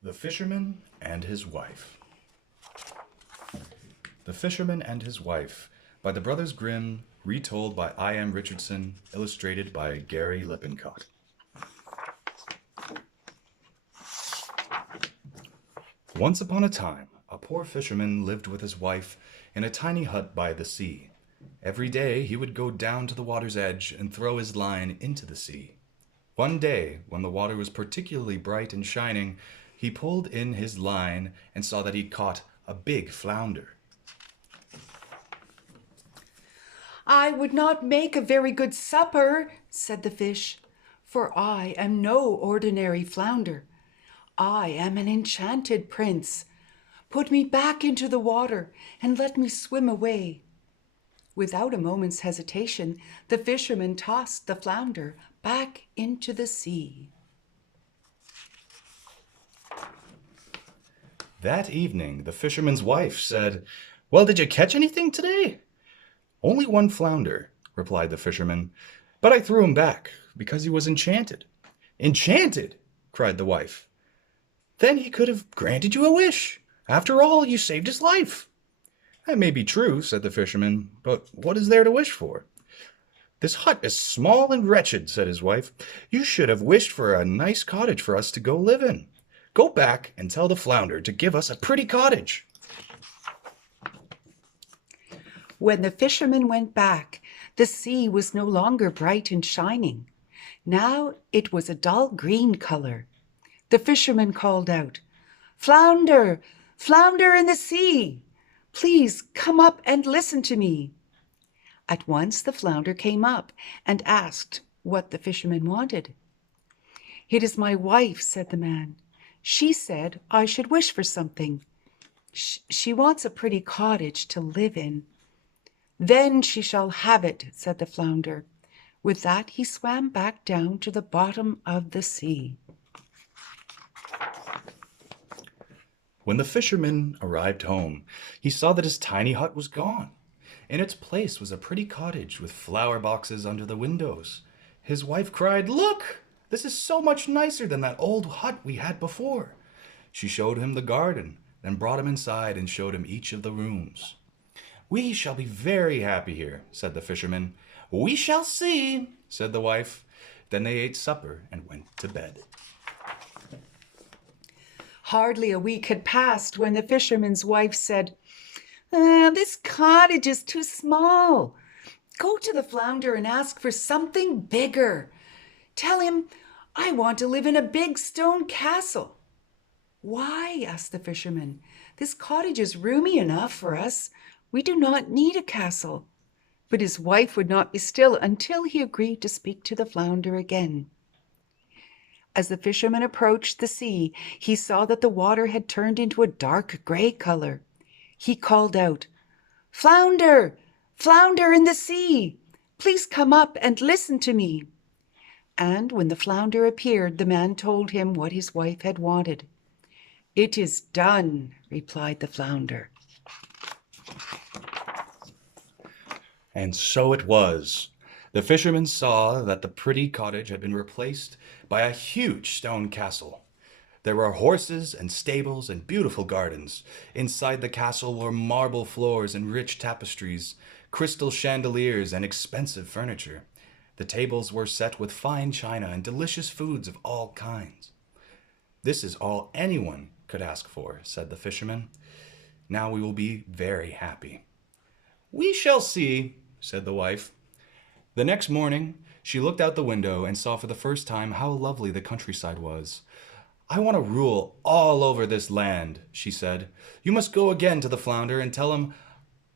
The Fisherman and His Wife. The Fisherman and His Wife by the Brothers Grimm, retold by I M Richardson, illustrated by Gary Lippincott. Once upon a time, a poor fisherman lived with his wife in a tiny hut by the sea. Every day he would go down to the water's edge and throw his line into the sea. One day, when the water was particularly bright and shining, he pulled in his line and saw that he'd caught a big flounder. "I would not make a very good supper," said the fish, "for I am no ordinary flounder. I am an enchanted prince. Put me back into the water and let me swim away." Without a moment's hesitation, the fisherman tossed the flounder back into the sea. That evening, the fisherman's wife said, "Well, did you catch anything today?" "Only one flounder," replied the fisherman, "but I threw him back because he was enchanted." "Enchanted!" cried the wife. "Then he could have granted you a wish. After all, you saved his life." "That may be true," said the fisherman, "but what is there to wish for?" "This hut is small and wretched," said his wife. "You should have wished for a nice cottage for us to go live in. Go back and tell the flounder to give us a pretty cottage." When the fisherman went back, the sea was no longer bright and shining. Now it was a dull green color. The fisherman called out, "Flounder, flounder in the sea! Please come up and listen to me." At once the flounder came up and asked what the fisherman wanted. "It is my wife," said the man. "She said I should wish for something. She wants a pretty cottage to live in." "Then she shall have it," said the flounder. With that he swam back down to the bottom of the sea. When the fisherman arrived home, he saw that his tiny hut was gone. In its place was a pretty cottage with flower boxes under the windows. His wife cried, "Look! This is so much nicer than that old hut we had before." She showed him the garden, then brought him inside and showed him each of the rooms. "We shall be very happy here," said the fisherman. "We shall see," said the wife. Then they ate supper and went to bed. Hardly a week had passed when the fisherman's wife said, "This cottage is too small. Go to the flounder and ask for something bigger. Tell him I want to live in a big stone castle." "Why?" asked the fisherman. "This cottage is roomy enough for us. We do not need a castle." But his wife would not be still until he agreed to speak to the flounder again. As the fisherman approached the sea, he saw that the water had turned into a dark gray color. He called out, "Flounder, flounder in the sea! Please come up and listen to me." And when the flounder appeared, the man told him what his wife had wanted. "It is done," replied the flounder. And so it was. The fisherman saw that the pretty cottage had been replaced by a huge stone castle. There were horses and stables and beautiful gardens. Inside the castle were marble floors and rich tapestries, crystal chandeliers and expensive furniture. The tables were set with fine china and delicious foods of all kinds. "This is all anyone could ask for," said the fisherman. "Now we will be very happy." "We shall see," said the wife. The next morning, she looked out the window and saw for the first time how lovely the countryside was. "I want to rule all over this land," she said. "You must go again to the flounder and tell him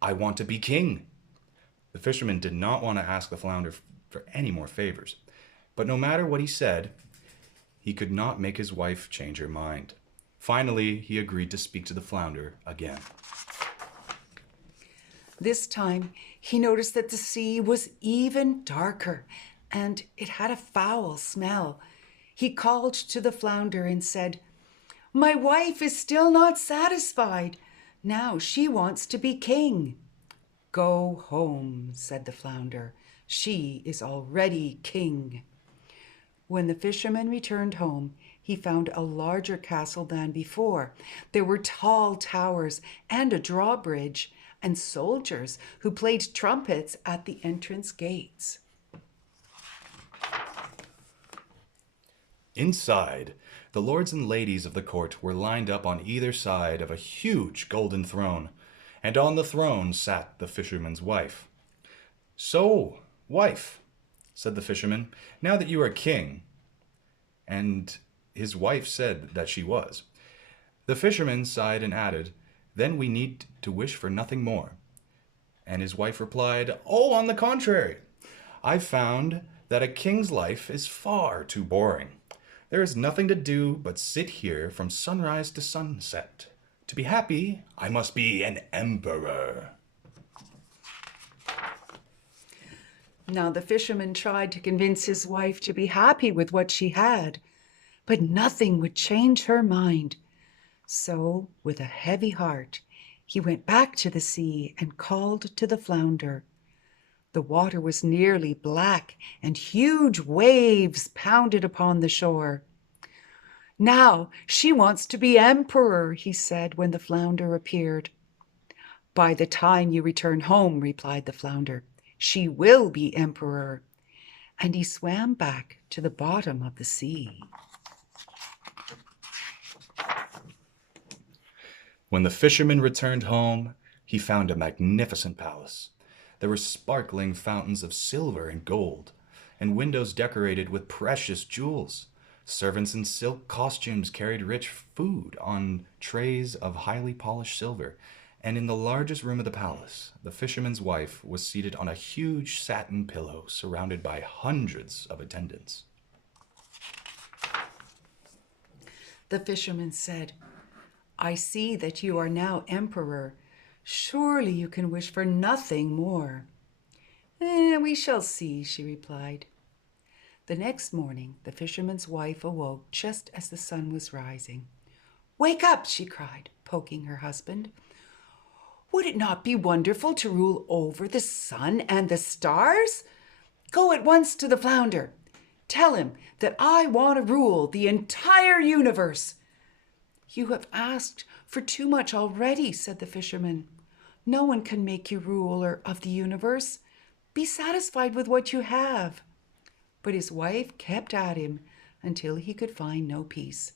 I want to be king." The fisherman did not want to ask the flounder for any more favors, but no matter what he said, he could not make his wife change her mind. Finally, he agreed to speak to the flounder again. This time he noticed that the sea was even darker and it had a foul smell. He called to the flounder and said, "My wife is still not satisfied. Now she wants to be king." "Go home," said the flounder. "She is already king." When the fisherman returned home, he he found a larger castle than before. There were tall towers and a drawbridge, and soldiers who played trumpets at the entrance gates. Inside, the lords and ladies of the court were lined up on either side of a huge golden throne, and on the throne sat the fisherman's wife. "So, wife," said the fisherman, "now that you are king." And his wife said that she was. The fisherman sighed and added, "Then we need to wish for nothing more." And his wife replied, "Oh, on the contrary, I've found that a king's life is far too boring. There is nothing to do but sit here from sunrise to sunset. To be happy, I must be an emperor." Now the fisherman tried to convince his wife to be happy with what she had, but nothing would change her mind. So, with a heavy heart, he went back to the sea and called to the flounder. The water was nearly black, and huge waves pounded upon the shore. "Now she wants to be emperor," he said when the flounder appeared. "By the time you return home," replied the flounder, "she will be emperor." And he swam back to the bottom of the sea. When the fisherman returned home, he found a magnificent palace. There were sparkling fountains of silver and gold, and windows decorated with precious jewels. Servants in silk costumes carried rich food on trays of highly polished silver, and in the largest room of the palace, the fisherman's wife was seated on a huge satin pillow surrounded by hundreds of attendants. The fisherman said, "I see that you are now emperor. Surely you can wish for nothing more." We shall see," she replied. The next morning, the fisherman's wife awoke just as the sun was rising. "Wake up," she cried, poking her husband. "Would it not be wonderful to rule over the sun and the stars? Go at once to the flounder. Tell him that I want to rule the entire universe." "You have asked for too much already," said the fisherman. "No one can make you ruler of the universe. Be satisfied with what you have." But his wife kept at him until he could find no peace.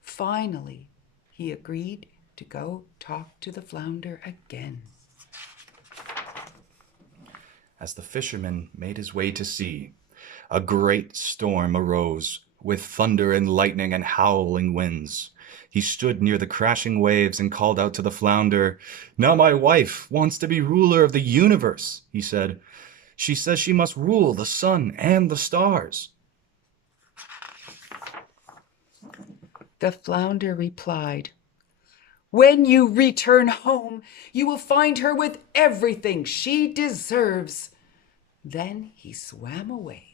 Finally, he agreed to go talk to the flounder again. As the fisherman made his way to sea, a great storm arose, with thunder and lightning and howling winds. He stood near the crashing waves and called out to the flounder. "Now my wife wants to be ruler of the universe," he said. "She says she must rule the sun and the stars." The flounder replied, "When you return home, you will find her with everything she deserves." Then he swam away.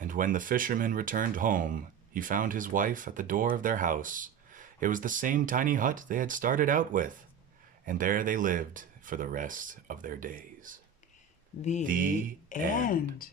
And when the fisherman returned home, he found his wife at the door of their house. It was the same tiny hut they had started out with, and there they lived for the rest of their days. The end.